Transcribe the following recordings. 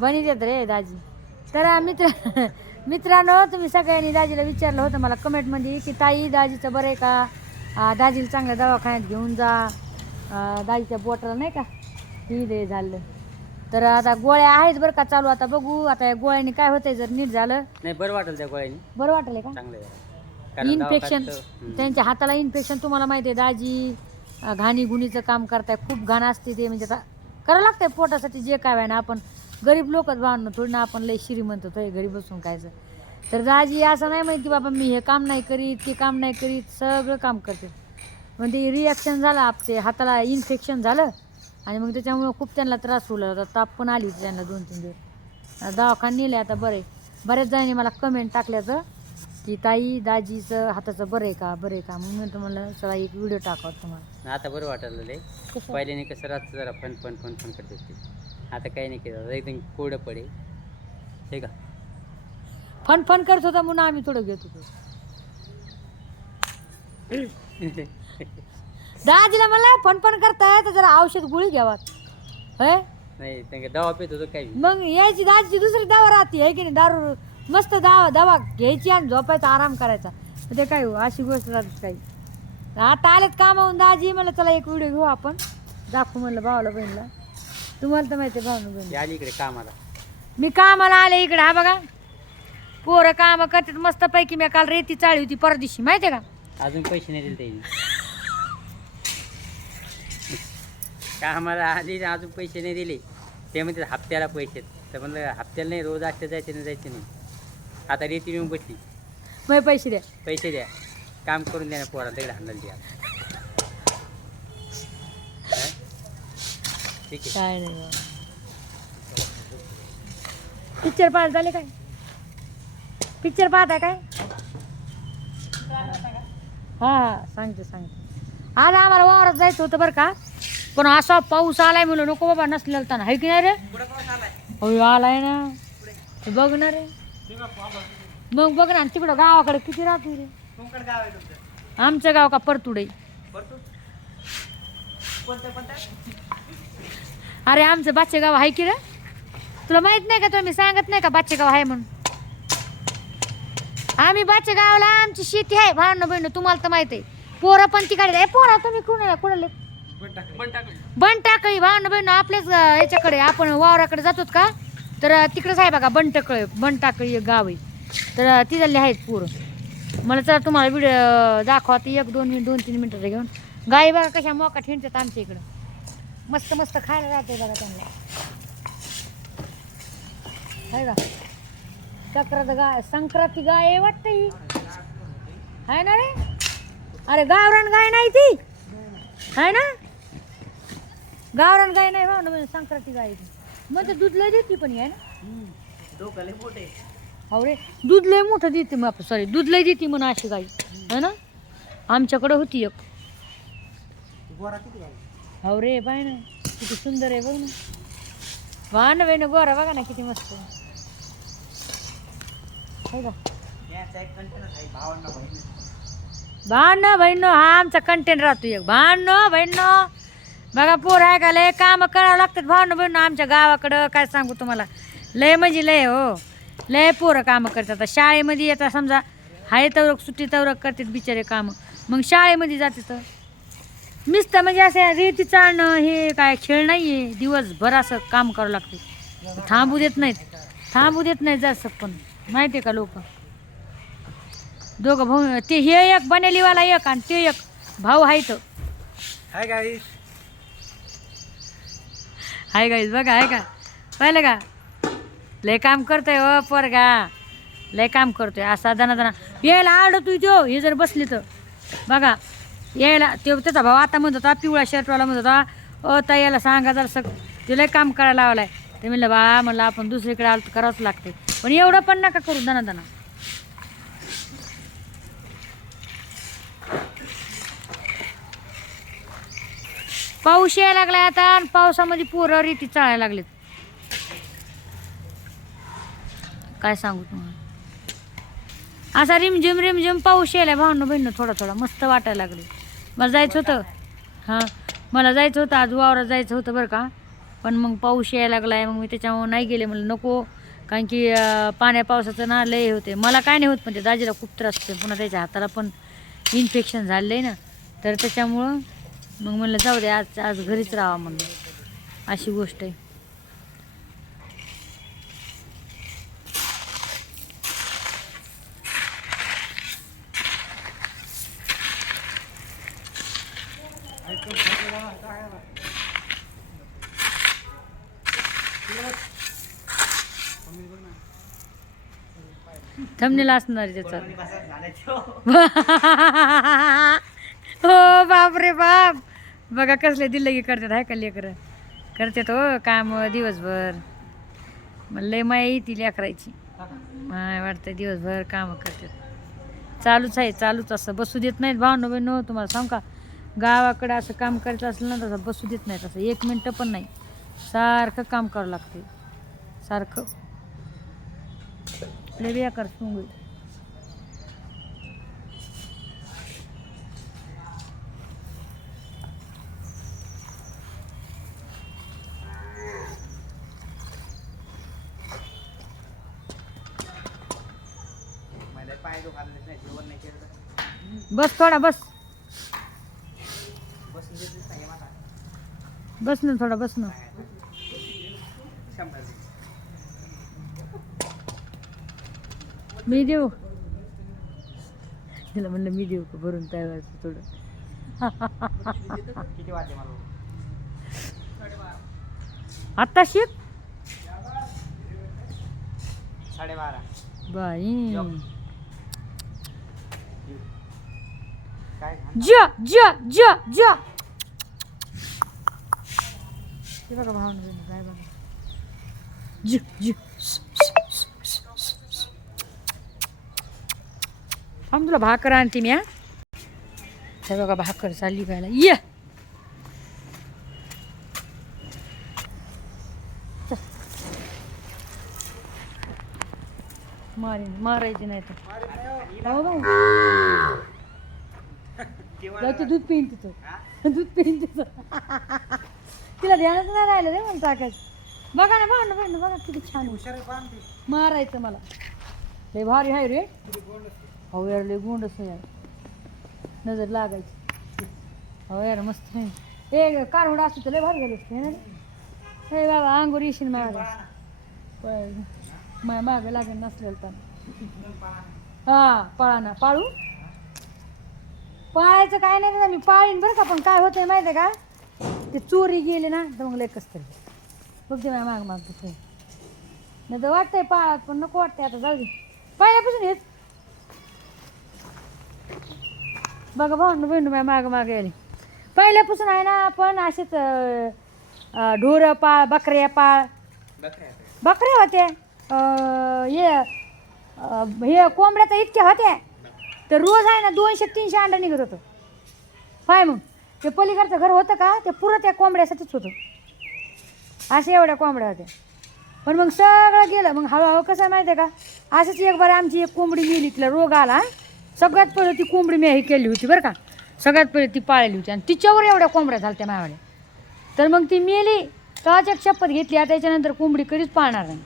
बनी देत रे दाजी. तर मित्र मित्रांनो तुम्ही सगळ्यांनी दाजीला विचारलं होतं मला कमेंटमध्ये की ताई दाजीचं बरं आहे का? दाजीला चांगल्या दवाखान्यात घेऊन जा. दाजीच्या बोटाला नाही का? ती दे झालं. तर आता गोळ्या आहेत बरं का चालू. आता बघू आता या गोळ्याने काय होतंय जर नीट झालं. नाही बरं वाटेल त्या गोळ्यानी. बरं वाटेल का? चांगलं इन्फेक्शन. त्यांच्या हाताला इन्फेक्शन तुम्हाला माहिती आहे दाजी घाणी गुणीचं काम करताय. खूप घाण असते ते म्हणजे आता करावं लागतंय पोटासाठी जे काय आहे ना आपण गरीब लोकच बांधणं थोडी ना आपण लय श्रीमंत होतो घरी बसून खायचं. तर दाजी असं नाही माहिती बाबा मी हे काम नाही करीत ते काम नाही करीत सगळं काम करते. मग ते रिॲक्शन झालं आप ते हाताला इन्फेक्शन झालं आणि मग त्याच्यामुळं खूप त्यांना त्रास होऊ लागला. ताप पण आली होती त्यांना दोन तीन दिवस दवाखान नेले आता बरे बऱ्याच जणांनी मला कमेंट टाकल्याचं की ताई दाजीचं हाताचं बरं आहे का? बरं आहे का? मग मी तुम्हाला चला एक व्हिडिओ टाकावं तुम्हाला. आता बरं वाटायला लय. पहिल्याने कसं राहतं जरा फन फन फन फन करत होते. आता काही नाही केलं. एकदम कोरडं पडे हे का? फन फन करत होता म्हणून आम्ही थोडं घेत होतो. दाजीला मला फन फन करताय तर जरा औषध गोळी घ्यावा होय नाही त्यांना दवा पित होतो काही. मग यायची दाजीची दुसरी दवा राहते आहे की नाही दारू मस्त दवा दवा घ्यायची आणि झोपायचा आराम करायचा. ते काय हो अशी गोष्ट राहते काही. आता आलेत कामावून दाजी म्हणलं चला एक व्हिडिओ घेऊ आपण. दाखवू म्हणलं भावाला बहिणीला. तुम्हाला तर माहिती आहे भावना बहीण आली इकडे कामाला. मी कामाला आले इकडे हा बघा. पोरं काम करतात मस्त पैकी मी काल रेती चाळी होती परदिवशी माहिती आहे का? अजून पैसे नाही दिले त्यांनी. कामाला आली अजून पैसे नाही दिले. ते म्हणते हप्त्याला पैसे. तर म्हणलं हप्त्याला नाही रोज असते जायचे नाही जायचे नाही. आता रेती येऊन बसली मग पैसे द्या. पैसे द्या. काम करून द्या ना पोरा तिकडे हाणायला द्या? ठीक आहे. काय नाही पिक्चर पाहायला झाले काय? पिक्चर पाहताय काय? हा हा सांगते सांगते. आज आम्हाला वावरात जायचं होतं बरं का? पण असा पाऊस आलाय म्हणलं नको बाबा नसलेला तर आहे की नाही रे? आलाय. ना. बघ ना रे. मग बघ ना तिकडं गावाकडे किती राहतो रे? आमचं गाव का परतुडे? अरे आमचं बाचे गाव आहे की रे? तुला माहीत नाही का तुला मी सांगत नाही का बाचे गाव आहे म्हणून? आम्ही बाचे गावला आमची शेती आहे भावनं बहिण तुम्हाला तर माहीत आहे. पोरं पण तिकडे ए पोरा तुम्ही कुणाला कुणाले? बन टाकळी भावनं बहिण आपल्याच अं, याच्याकडे आपण वावराकडे जातोत का? तर तिकडंच आहे बघा बनटकळ बनटाकळी एक गाव आहे. तर अं, तिथले आहेत पोरं. मला तर तुम्हाला व्हिडिओ दाखवा ती एक दोन मिनिट दोन तीन मिनिटं घेऊन. गाई बघा कशा मोका ठेणतात आमच्या इकडं. मस्त मस्त खायला राहते बघा त्यांना. आहे का? चक्रात गाय संक्रांती गाय आहे वाटतं ही. आहे ना रे? अरे गावरान गाय नाही ती. आहे ना? गावरान गाय नाही भाऊ ना म्हणजे संक्रांती गाय ती. मग ते दूध लय देते पण आहे. ना हो रे. दूध लय मोठं देते मग सॉरी दूध लय देते म्हणून अशी गाई. है ना? आमच्याकडे होती एक. हो रे पाय ना. किती सुंदर आहे बघ ना. ना बाई ना गोरा बघा ना किती मस्त. आहे. है का भांडणं बहिणं हा आमचा कंटेंट राहतो एक. भांडणं बहिणं. बघा पोर आहे का? लय काम करावं लागतात भांडणं बहिणं आमच्या गावाकडं. काय सांगू तुम्हाला? लय म्हणजे लय हो. लय पोरं कामं करतात. आता शाळेमध्ये येतात समजा हाय तवरक सुट्टी तवरक करतात बिचारे कामं. मग शाळेमध्ये जाते तर मिस्त म्हणजे असं रेती चालणं हे काय खेळ नाही आहे दिवसभर असं काम करावं लागते. थांबू देत नाहीत. थांबू देत नाही जास्त पण. माहिती आहे का लोक? दोघं भाऊ ते हे एक बनेलीवाला एक आणि ते एक भाऊ आहे तर हाय गाईस हाय गाईज बघा आहे का? पाहिलं का? लय काम करतोय ओ पोरगा. लय काम करतोय असा दना दना यायला आडतोय तो हो, हे जर बसली तर. बघा यायला तो त्याचा भाऊ आता म्हणत होता पिवळा शर्टवाला म्हणत होता अ ताई यायला सांगा जर सग ते लय काम करायला लावलाय. ते म्हणलं बा म्हणलं आपण दुसरीकडे आलो तर करावंच लागते पण एवढं पण नका करू दना दना पाऊस यायला लागलाय आता आणि पावसामध्ये पोरं रीती चाळायला लागलेत. काय सांगू तुम्हाला? असा रिमझिम रिमझिम पाऊस यायला भावनं बहिणं थोडा थोडा मस्त वाटायला लागले. मला जायचं होतं. हां मला जायचं होतं आज वावरात जायचं होतं बरं का. पण मग पाऊस यायला लागला आहे मग मी त्याच्यामुळे नाही गेले. म्हणलं नको कारण की पाण्या पावसाचं ना लय होते. मला काय नाही होत पण ते दाजीला खूप त्रास होते पुन्हा त्याच्या हाताला पण इन्फेक्शन झालं आहे ना. तर त्याच्यामुळं मग म्हणलं जाऊ दे आज आज घरीच राहा म्हणलं. अशी गोष्ट आहे. थंबनेल असणार त्याचा. हो बाप रे बाप. बघा कसले दिल्लगी करतात हाय का लेकर? करतात हो काम दिवसभर. म्हणलं लय माया येते लेकरायची. माय वाटतं दिवसभर कामं करतात. चालूच आहे चालूच असं. बसू देत नाहीत भावनो बहिणो तुम्हाला सांग का? गावाकडं असं काम करायचं असलं ना तसं बसू देत नाहीत. असं एक मिनटं पण नाही. सारखं काम करावं लागते सारखं. लय बेकार सोंग आहे. पाय दुखायला नाही जेवण नाही केलं तर बस थोडा बस. मला बस ना थोडा बस ना. मी देऊ. तिला म्हणलं मी देऊ का भरून तयार थोडं. किती वाजले मला? आत्ता शिक. साडेबारा. बाई. ज ज ज ज. ते बघा भावना बहिणी काय बघा. ज ज. थांब तुला भाकर आणते मी हा. हे बघा भाकर चालली खायला. ये. मारीन मारायची नाही तर. जाऊ दूध पिईन तिथं. दूध पिईन तिथं. तिला ध्यानच नाही राहिलं रे मला टाकायचं बघा ना बघा ना बघा किती छान. मारायचं मला. लय भारी आहे रे. हो यार लय गोंडस आहे यार. नजर लागायची. हो यार मस्त आहे. ए कारवड असतो तर लय भारी झाली असते ना हे बाबा अंगोर येशील माग. माय मागं लागेल नसलेलं तर. हा पाळा ना. पाळू? पाळायचं काय नाही ना मी पाळीन बरं का पण काय होतंय माहिती आहे का? ते चोरी गेली ना तर मग लेकच तरी. बघते माझ्या माग माग तसं नाही तर वाटतंय पाळात पण नको वाटतंय आता जाऊ दे. पाहिल्यापासून हेच. बघा भाऊ बहिण माझ्या माग माग आली पहिल्यापासून आहे ना आपण असेच ढोरं पाळ बकऱ्या पाळ. बकऱ्या होत्या. हे हे कोंबड्या तर इतक्या होत्या. तर रोज आहे ना दोनशे तीनशे अंडा निघत होतं. पाय मग. ते पलीकडचं घर होतं का ते पुरं त्या कोंबड्यासाठीच होतं. अशा एवढ्या कोंबड्या होत्या. पण मग सगळं गेलं. मग हळूहळू कसं आहे माहिती आहे का असंच एक बार आमची एक कोंबडी मेली तिला रोग आला. सगळ्यात पहिलं ती कोंबडी मी हे केली होती बरं का. सगळ्यात पहिले ती पाळली होती. आणि तिच्यावर एवढ्या कोंबड्या झाल्या त्या माझ्याकडे तर मग ती मेली तवाच एक शपथ घेतली. आता त्याच्यानंतर कोंबडी कधीच पाळणार नाही.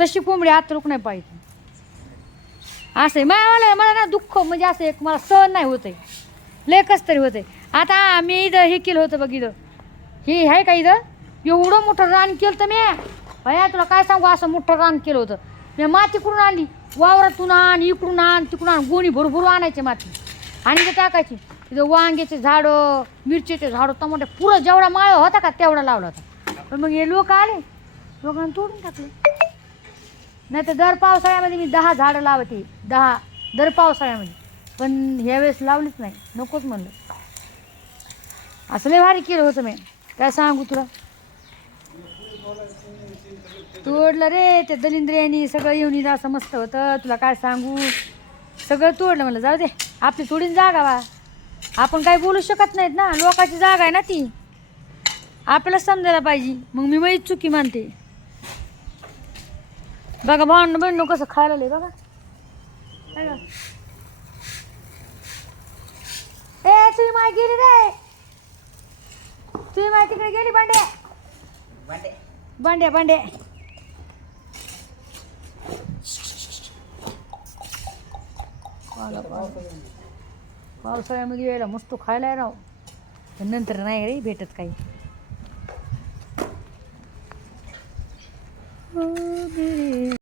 तशी कोंबडी आत रुक नाही पाहिजे असं आहे. मला मला ना दुःख म्हणजे असं एक मला सहन नाही होत लय कस तरी होत आहे आता मी इथं हे केलं होतं बघ इथं. हे आहे का इथं? एवढं मोठं रान केलं तर मी. भया तुला काय सांगू असं मोठं रान केलं होतं. मी माती कुठून आणली? वावरातून आण इकडून आण तिकडून आण. गोणी भरभरून आणायची माती. आणि ते टाकायची. इथं वांग्याचे झाडं मिरचीचे झाडं टमाटे. पुरं जेवढा माळ होता का तेवढा लावला होता. पण मग हे लोक आले. लोकांना तोडून टाकले. नाही तर दर पावसाळ्यामध्ये मी दहा झाडं लावते दहा दर पावसाळ्यामध्ये. पण ह्यावेळेस लावलीच नाही नकोच म्हणलं. असं लय भारी केलं होतं मी. काय सांगू तुला? तोडलं रे ते दलिंद्रियांनी सगळं येऊन असं मस्त होतं. तुला काय सांगू? सगळं तोडलं म्हणलं जाऊ दे आपली थोडीच जागा बा. आपण काही बोलू शकत नाहीत ना लोकांची जागा आहे ना ती. आपल्याला समजायला पाहिजे. मग मी मग चुकी मानते. बघा भांडण भांडण कसं खायला लय बघा? ए तुझी माय गेली रे. तुझी माय तिकडे गेली भांडे. भांडे. भांड्या भांड्या पाला पाला पावसाळ्यामध्ये यायला मस्त खायला राव नंतर नाही रे भेटत काही. ओ मेरे